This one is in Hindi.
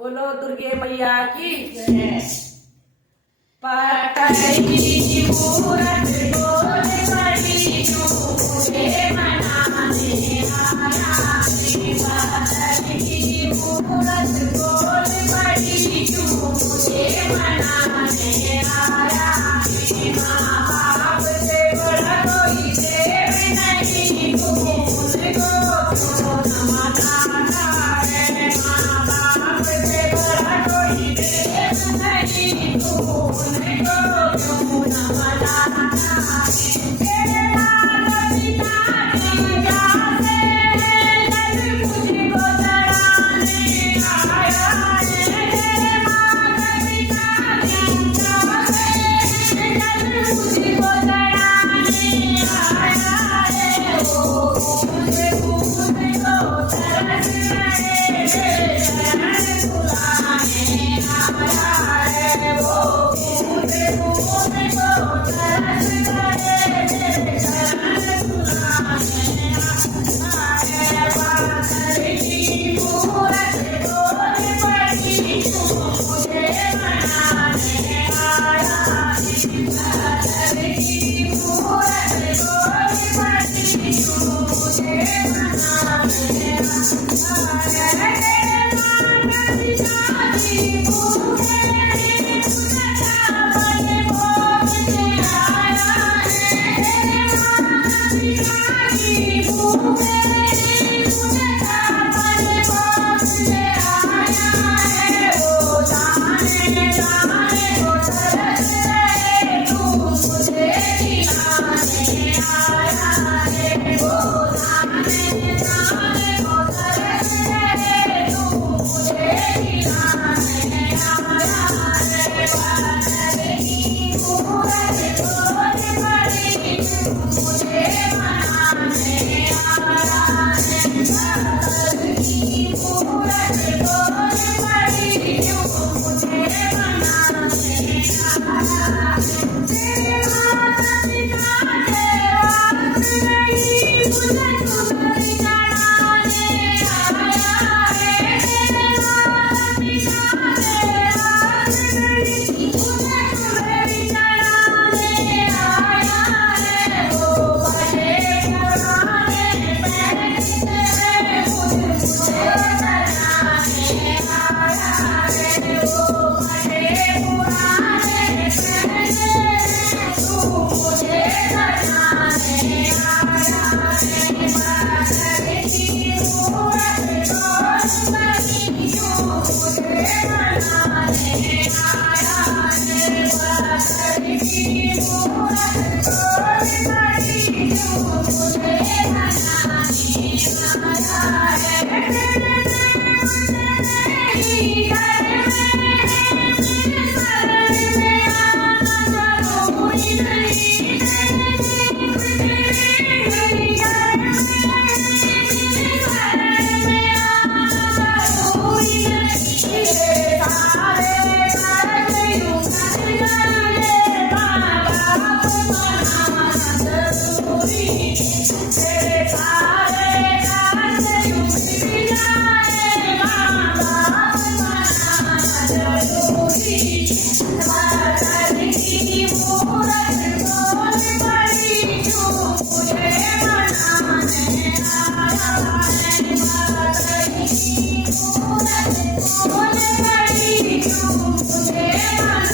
बोलो दुर्गे मैया की जय। पटरी मूरत गोल बड़ी मुझे मनाने आया रे। पटरी मूरत गोल बड़ी मुझे मनाने आया रे। माँ बाप से बड़ा कोई देव नहीं, तुमको तो न मनाना है। माँ बाप से बड़ा कोई देव नहीं, तुमको क्यों न मनाना है। तेरे माता पिता गंगा से जल मुझको चढ़ाने आया है। तेरे माता पिता गंगा से जल मुझको चढ़ाने आया है। वो मुझे मुझको तरस रहे चरण बुलाने आया है। वो मुझे मुझको तरस रहे चरण बुलाने आया है। पाथर की मूरत गोल बड़ी मुझे मनाने आया है। पाथर की मूरत गोल बड़ी मुझे मनाने आया है। तेरे माता पिता की मुझे पूजता बन भोग से आया है। तेरे माता पिता की मुझे पूजता बन भोग से आया है। वो जाने जाने वो तरस रहे, तू मुझे खिलाने आया है। वो जाने जाने वो तरस रहे, तू मुझे खिलाने आया है। पाथर की मूरत गोल बड़ी मुझे मनाने आया है। पाथर की मूरत गोल बड़ी मुझे मनाने आया है। तेरे माता पिता के वास नहीं, मुझे तुम्हारी चढ़ाने आया है। तेरे माता पिता के वास नहीं, मुझे तुम्हारी चढ़ाने आया है। वो बड़े पुराने पहनते हैं, मुझे चढ़ाने आया है। वो बड़े पुराने पहनते हैं, तू मुझे चढ़ाने आया है। पाथर की मूरत गोल बड़ी मुझे मनाने आया है। पाथर की मूरत गोल बड़ी मुझे मनाने आया है। तेरे ही घर में है, मेरे शरण में आना जरूरी नहीं। तेरे ही घर में है, मेरे शरण में आना जरूरी नहीं। तेरे सारे कर्ज यूं कर डाले, माँ बाप मनाना जरूरी नहीं। तेरे सारे कर्ज यूं कर डाले, माँ बाप मनाना जरूरी नहीं। पाथर की मूरत गोल बड़ी मुझे मनाने आया है। पाथर की मूरत गोल बड़ी मुझे मनाने